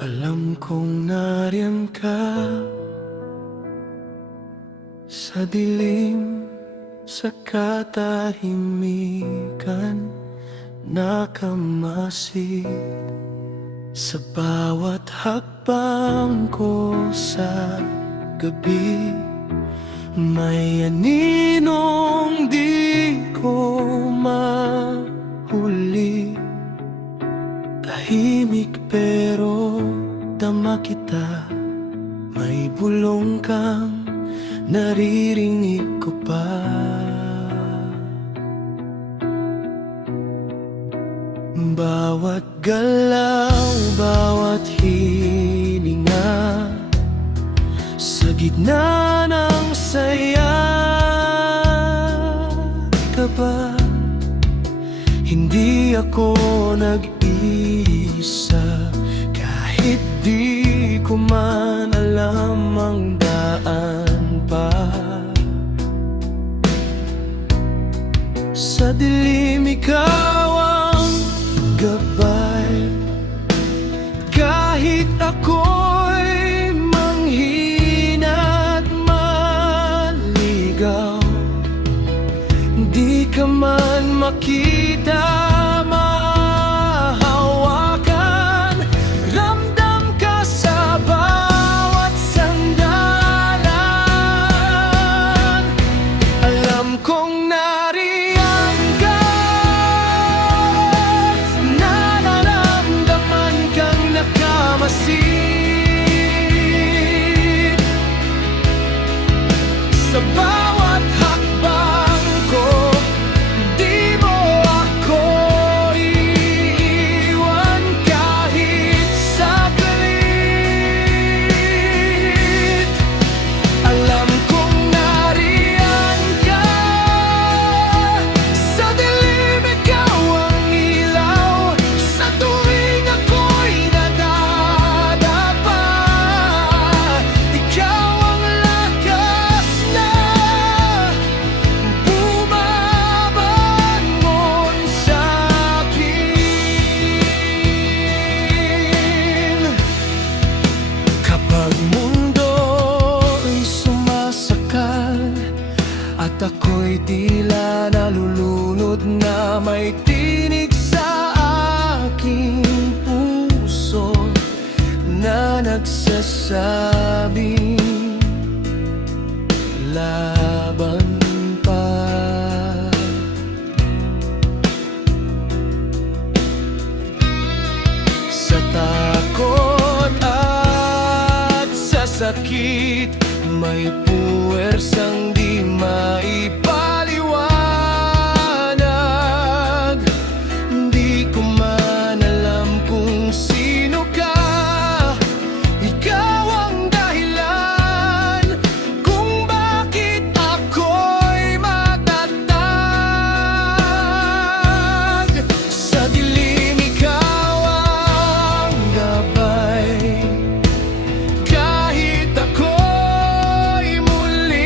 Alam kong nariyan ka sa dilim, sa katahimikan, nakamasid sa bawat hakbang ko sa gabi. May aninong di ko mahuli, tahimik pero dama kita. May bulong kang naririnig ko pa. Bawat galaw, bawat hininga, sa gitna ng saya ka ba? Hindi ako nag-iisa, kahit di ko man alam ang daan pa. Sa dilim ikaw ang gabay, kahit ako'y manghina't maligaw. Di ka man makita, mahawakan, ramdam ka sa bawat sandalan. Alam kong nariyan ka, nararamdaman kang nakamasid sa bawat hakbang ko. Di mo ako iiwan kahit saglit. Alam kong nariyan ka, sa dilim ikaw ang ilaw, sa tuwing ako'y nadadapa. Ikaw ang lakas na bumabangon sa'kin. Kapag mundo'y sumasakal at ako'y tila nalulunod na, may tinig sa aking puso na nagsasabing laban pa. Sa takot at sa sakit, may puwersang di maipaliwanag. Di ko man alam kung sino ka, ikaw ang dahilan kung bakit ako'y matatag. Sa dilim ikaw ang gabay, kahit ako'y muling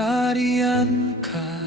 nariyan ka.